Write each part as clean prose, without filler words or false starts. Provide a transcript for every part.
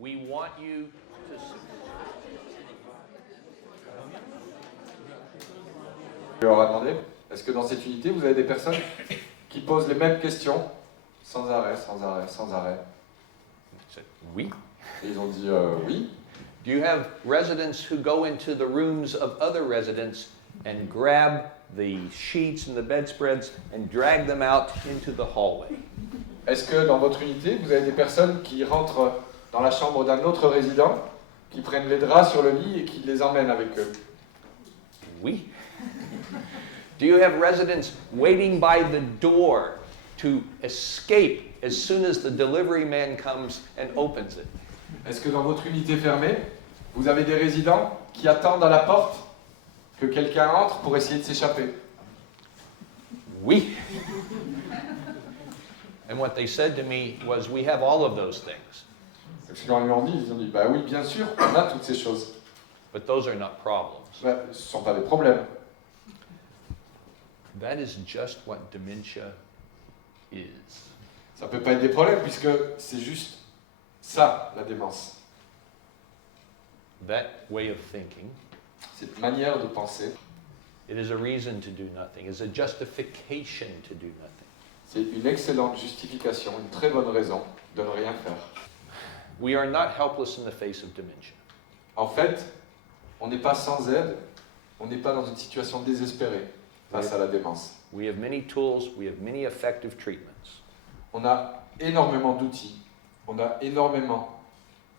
We want you to Je leur ai demandé, est-ce que dans cette unité, vous avez des personnes qui posent les mêmes questions sans arrêt, sans arrêt, sans arrêt? Oui. Et ils ont dit oui. Do you have residents who go into the rooms of other residents and grab the sheets and the bedspreads and drag them out into the hallway? Est-ce que dans votre unité, vous avez des personnes qui rentrent dans la chambre d'un autre résident, qui prennent les draps sur le lit et qui les emmènent avec eux? Oui. Do you have residents waiting by the door to escape as soon as the delivery man comes and opens it? Est-ce que dans votre unité fermée, vous avez des résidents qui attendent à la porte que quelqu'un entre pour essayer de s'échapper? Oui. And what they said to me was, we have all of those things, Parce que quand ils m'ont dit, ils ont dit, bah oui, bien sûr, on a toutes ces choses. but those are not problems. Bah, ce ne sont pas des problèmes. That is just what dementia is. Ça ne peut pas être des problèmes puisque c'est juste ça, la démence. That way of thinking, Cette manière de penser, it is a reason to do nothing, is a justification to do nothing. c'est une excellente justification, une très bonne raison de ne rien faire. We are not helpless in the face of dementia. En fait, on n'est pas sans aide, on n'est pas dans une situation désespérée face à la démence. We have many tools, we have many effective treatments. On a énormément d'outils, on a énormément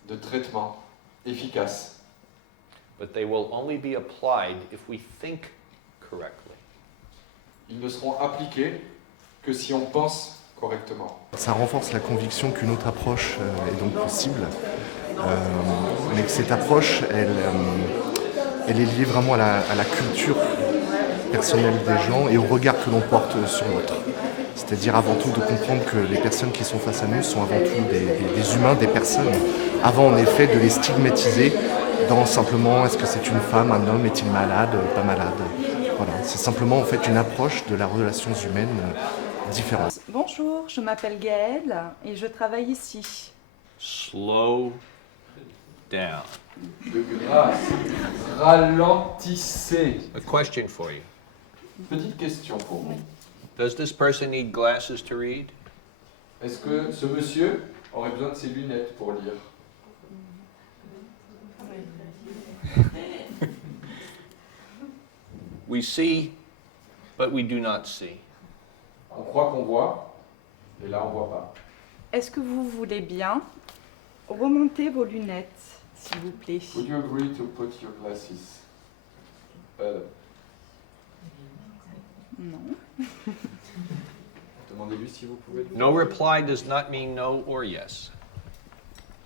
de traitements efficaces, But they will only be applied if we think correctly. ils ne seront appliqués que si on pense correctement. Ça renforce la conviction qu'une autre approche est donc possible, mais que cette approche, elle est liée vraiment à la culture personnelle des gens et au regard que l'on porte sur l'autre. C'est-à-dire avant tout de comprendre que les personnes qui sont face à nous sont avant tout des humains, des personnes, avant en effet de les stigmatiser dans simplement est-ce que c'est une femme, un homme, est-il malade, pas malade. Voilà, c'est simplement en fait une approche de la relation humaine différente. Bonjour, je m'appelle Gaëlle et je travaille ici. Slow down. De grâce, ralentissez. A question for you. Petite question pour vous. Does this person need glasses to read? Est-ce que ce monsieur aurait besoin de ses lunettes pour lire? We see, but we do not see. On croit qu'on voit, et là on voit pas. Est-ce que vous voulez bien remonter vos lunettes, s'il vous plaît? Would you agree to put your glasses? Non. Demandez-lui si vous pouvez. No reply does not mean no or yes.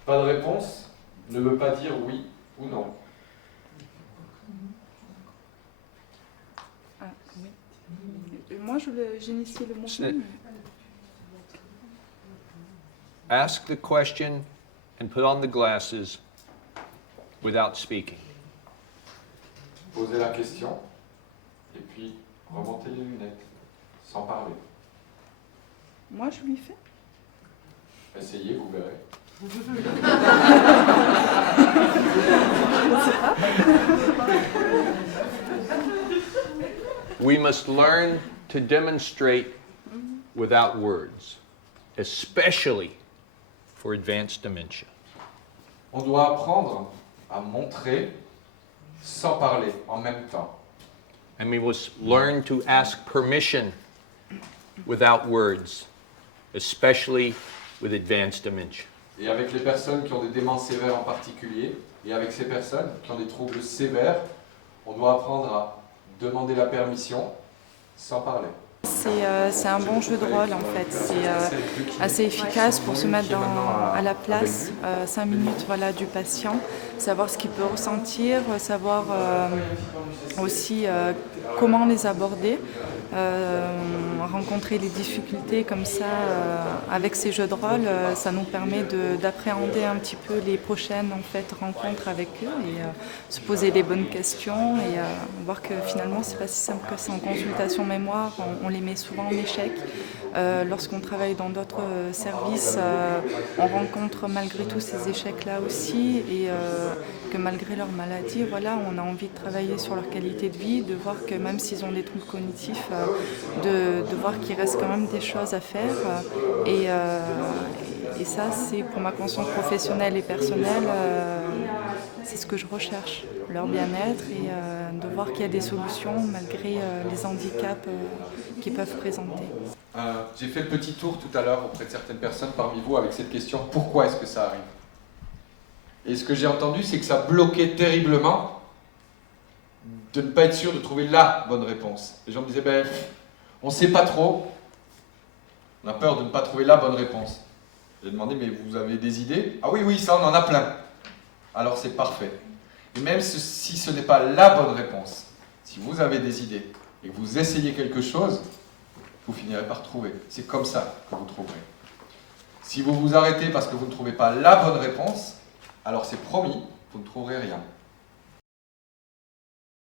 Pas de réponse ne veut pas dire oui ou non. Ah, oui. Moi, j'ai initié le mouvement. Ask the question and put on the glasses without speaking. Posez la question, et puis remontez les lunettes, sans parler. Moi, je lui fais. Essayez, vous verrez. We must learn to demonstrate without words, especially for advanced dementia. On doit apprendre à montrer sans parler en même temps. And we must learn to ask permission without words, especially with advanced dementia. Et avec les personnes qui ont des démences sévères en particulier, et avec ces personnes qui ont des troubles sévères, on doit apprendre à demander la permission sans parler. C'est un bon jeu de rôle en fait, c'est assez efficace pour se mettre à la place 5 minutes voilà, du patient, savoir ce qu'il peut ressentir, savoir aussi comment les aborder, rencontrer rencontrer les difficultés comme ça avec ces jeux de rôle, ça nous permet d'appréhender un petit peu les prochaines en fait, rencontres avec eux et se poser les bonnes questions et voir que finalement c'est pas si simple que ça. En consultation mémoire, on les met souvent en échec. Lorsqu'on travaille dans d'autres services, on rencontre malgré tout ces échecs-là aussi et que malgré leur maladie, voilà, on a envie de travailler sur leur qualité de vie, de voir que même s'ils ont des troubles cognitifs, de voir qu'il reste quand même des choses à faire. Et ça, c'est pour ma conscience professionnelle et personnelle, c'est ce que je recherche, leur bien-être et de voir qu'il y a des solutions malgré les handicaps qu'ils peuvent présenter. J'ai fait le petit tour tout à l'heure auprès de certaines personnes parmi vous avec cette question « Pourquoi est-ce que ça arrive ?» Et ce que j'ai entendu, c'est que ça bloquait terriblement de ne pas être sûr de trouver la bonne réponse. Les gens me disaient ben, « On ne sait pas trop, on a peur de ne pas trouver la bonne réponse. » J'ai demandé « Mais vous avez des idées ?»« Ah oui, oui, ça on en a plein. » Alors c'est parfait. Et même si ce n'est pas la bonne réponse, si vous avez des idées et que vous essayez quelque chose, vous finirez par trouver. C'est comme ça que vous trouverez. Si vous vous arrêtez parce que vous ne trouvez pas la bonne réponse, alors c'est promis, vous ne trouverez rien.